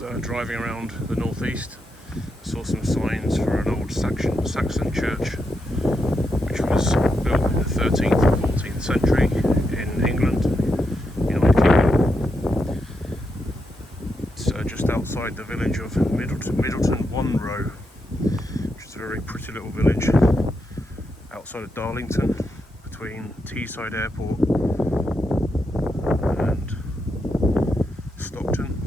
driving around the northeast, I saw some signs for an old Saxon church, which was built in the 13th and 14th century in England, United Kingdom. It's just outside the village of Middleton One Row, which is a very pretty little village outside of Darlington, between Teeside Airport and Stockton.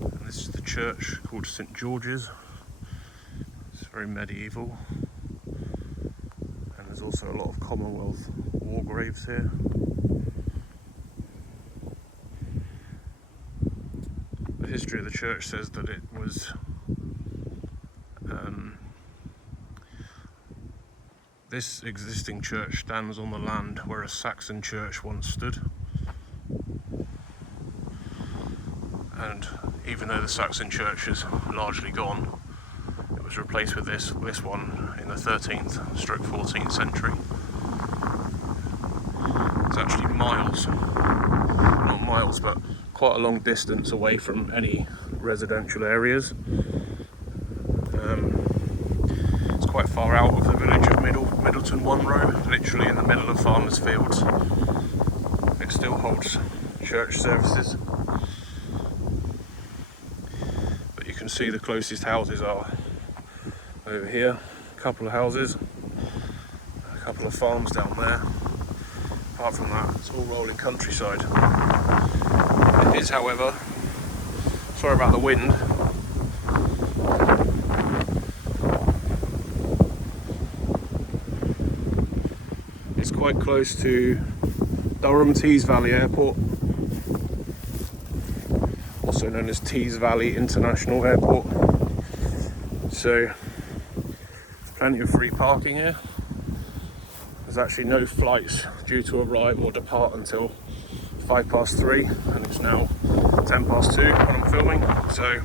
And this is the church called St George's. It's very medieval, and there's also a lot of Commonwealth war graves here. The history of the church says that it was this existing church stands on the land where a Saxon church once stood, and even though the Saxon church is largely gone, it was replaced with this one in the 13th/14th century. It's actually not miles, but quite a long distance away from any residential areas. It's quite far out of the village of Middleton One Row, literally in the middle of farmers' fields. It still holds church services, but you can see the closest houses are over here. A couple of houses, a couple of farms down there. Apart from that, it's all rolling countryside. It is, however, sorry about the wind, it's quite close to Durham Teeside Airport, also known as Tees Valley International Airport. So plenty of free parking here. There's actually no flights due to arrive or depart until 3:05, and it's now 2:10 when I'm filming. So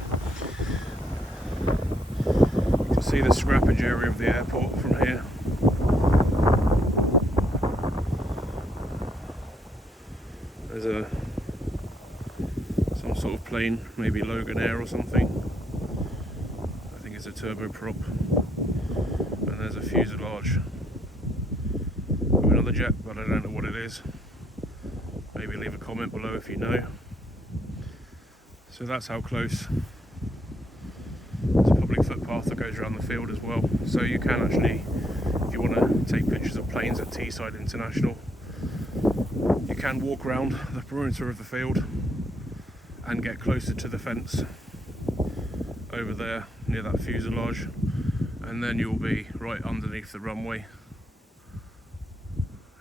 you can see the scrappage area of the airport from here. There's some sort of plane, maybe Logan Air or something. I think it's a turboprop. And there's a fuselage of another jet, but I don't know what it is. Maybe leave a comment below if you know. So that's how close. There's a public footpath that goes around the field as well. So you can actually, if you want to take pictures of planes at Teeside International, you can walk around the perimeter of the field and get closer to the fence over there near that fuselage, and then you'll be right underneath the runway.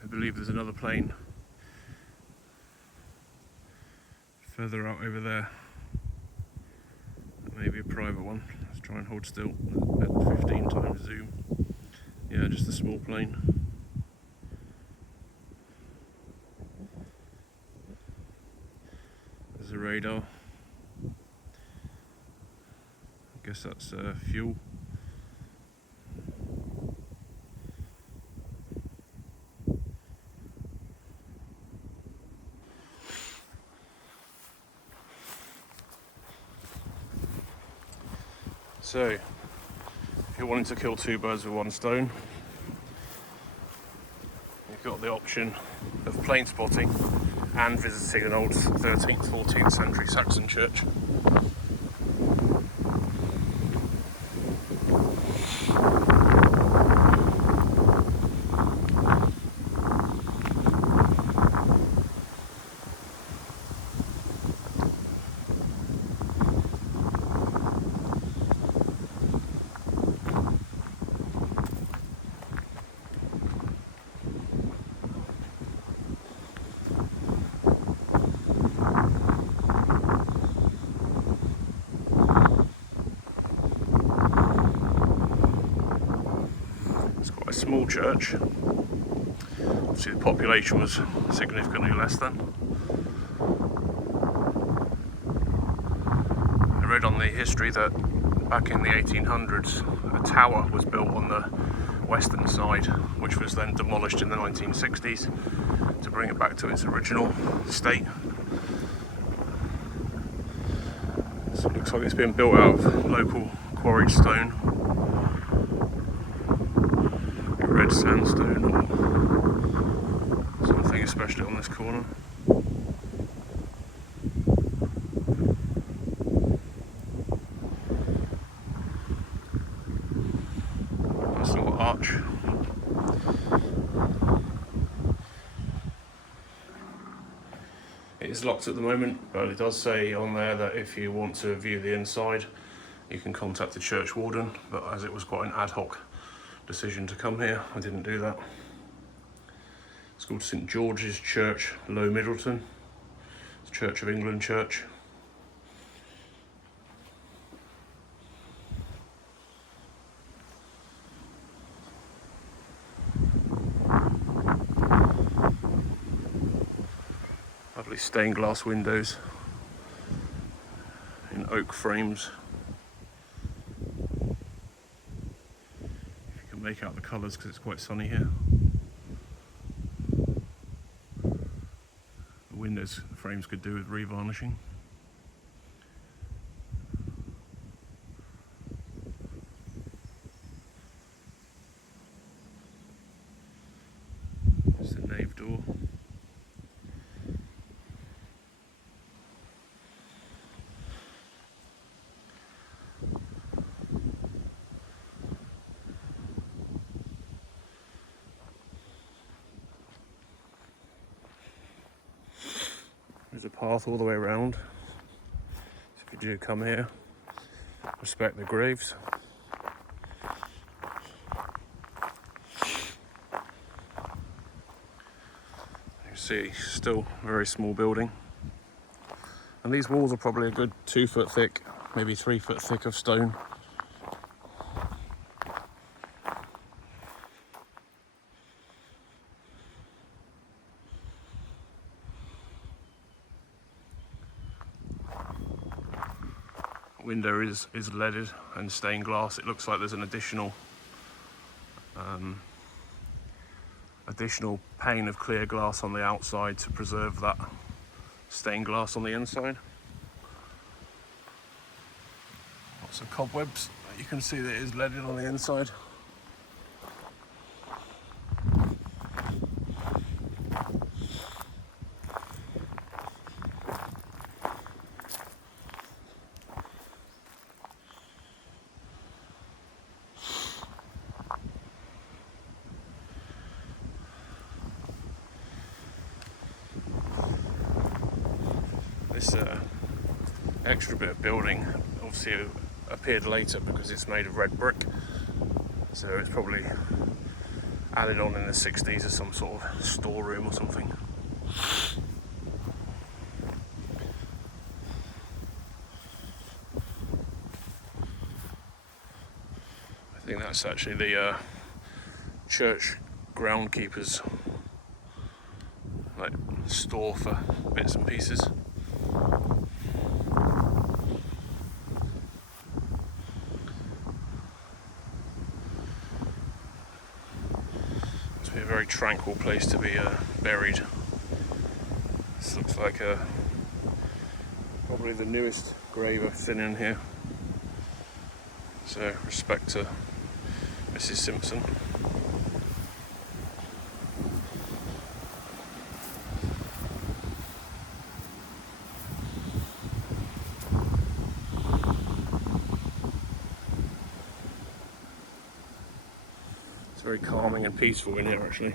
I believe there's another plane further out over there, maybe a private one. Let's try and hold still at 15 times zoom. Yeah, just a small plane. There's a radar. I guess that's fuel. So, if you're wanting to kill two birds with one stone, you've got the option of plane spotting and visiting an old 13th, 14th century Saxon church. Small church. Obviously the population was significantly less then. I read on the history that back in the 1800s a tower was built on the western side, which was then demolished in the 1960s to bring it back to its original state. So it looks like it's been built out of local quarried stone, red sandstone or something, especially on this corner. Nice little arch. It is locked at the moment, but it does say on there that if you want to view the inside, you can contact the church warden, but as it was quite an ad hoc decision to come here, I didn't do that. It's called St George's Church, Low Middleton. It's Church of England church. Lovely stained glass windows in oak frames. You can make out the colours because it's quite sunny here. The windows frames could do with revarnishing. There's the nave door. There's a path all the way around, so if you do come here, respect the graves. You see, still a very small building, and these walls are probably a good 2 foot thick, maybe 3 foot thick of stone. Window is leaded and stained glass. It looks like there's an additional pane of clear glass on the outside to preserve that stained glass on the inside. Lots of cobwebs. You can see that it is leaded on the inside. This extra bit of building obviously appeared later because it's made of red brick, so it's probably added on in the 60s as some sort of storeroom or something. I think that's actually the church groundkeeper's like store for bits and pieces. Must be a very tranquil place to be buried. This looks like probably the newest grave I've seen in here. So respect to Mrs. Simpson. It's very calming and peaceful in here actually.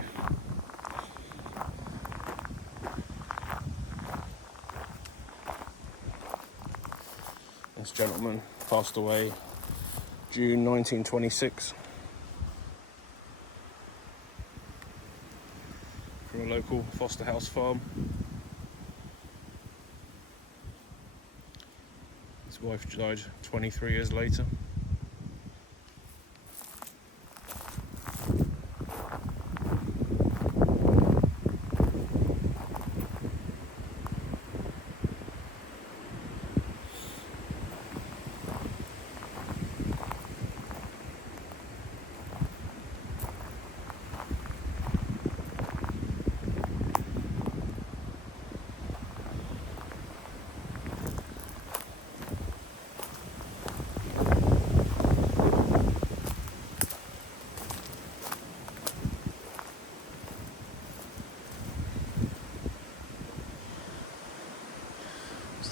This gentleman passed away June 1926 from a local foster house farm. His wife died 23 years later.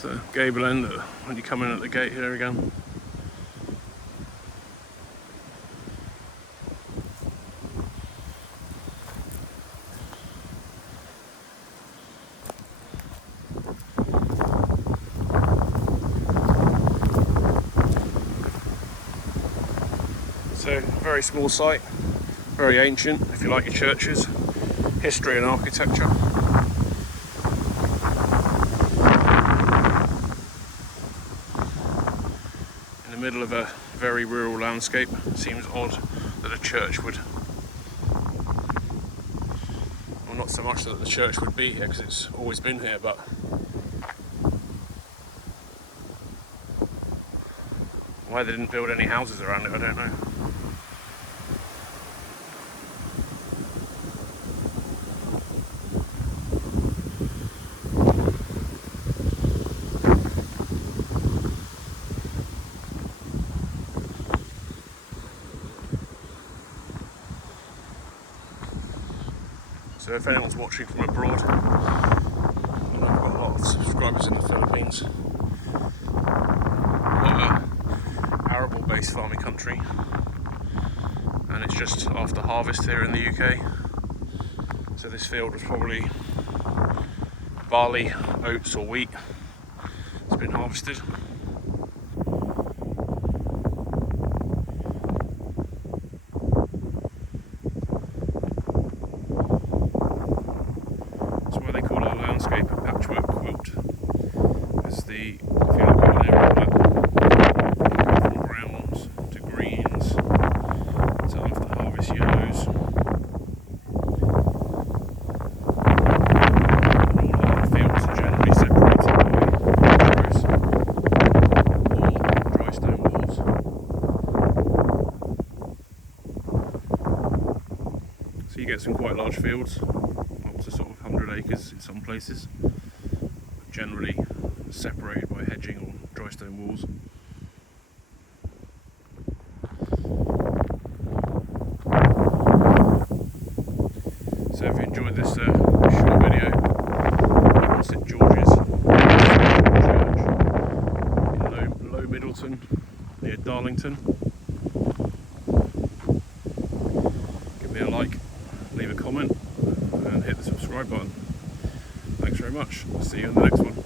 the gable end when you come in at the gate here again. So, very small site, very ancient if you like your churches, history and architecture. In the middle of a very rural landscape. It seems odd that a church would, well, not so much that the church would be here because it's always been here, but why they didn't build any houses around it, I don't know. So if anyone's watching from abroad, I know I've got a lot of subscribers in the Philippines. Quite an arable-based farming country, and it's just after harvest here in the UK. So this field was probably barley, oats or wheat. It's been harvested. They call our landscape a patchwork quilt, as if you look at an area map, from browns to greens to after harvest yellows, and all our fields are generally separated by hedgerows or dry stone walls. So you get some quite large fields, up to sort of 100 acres in some places, generally separated by hedging or dry stone walls. So if you enjoyed this short video on St George's Church in Low Middleton near Darlington, give me a like, leave a comment and hit the subscribe button. Thanks very much. See you in the next one.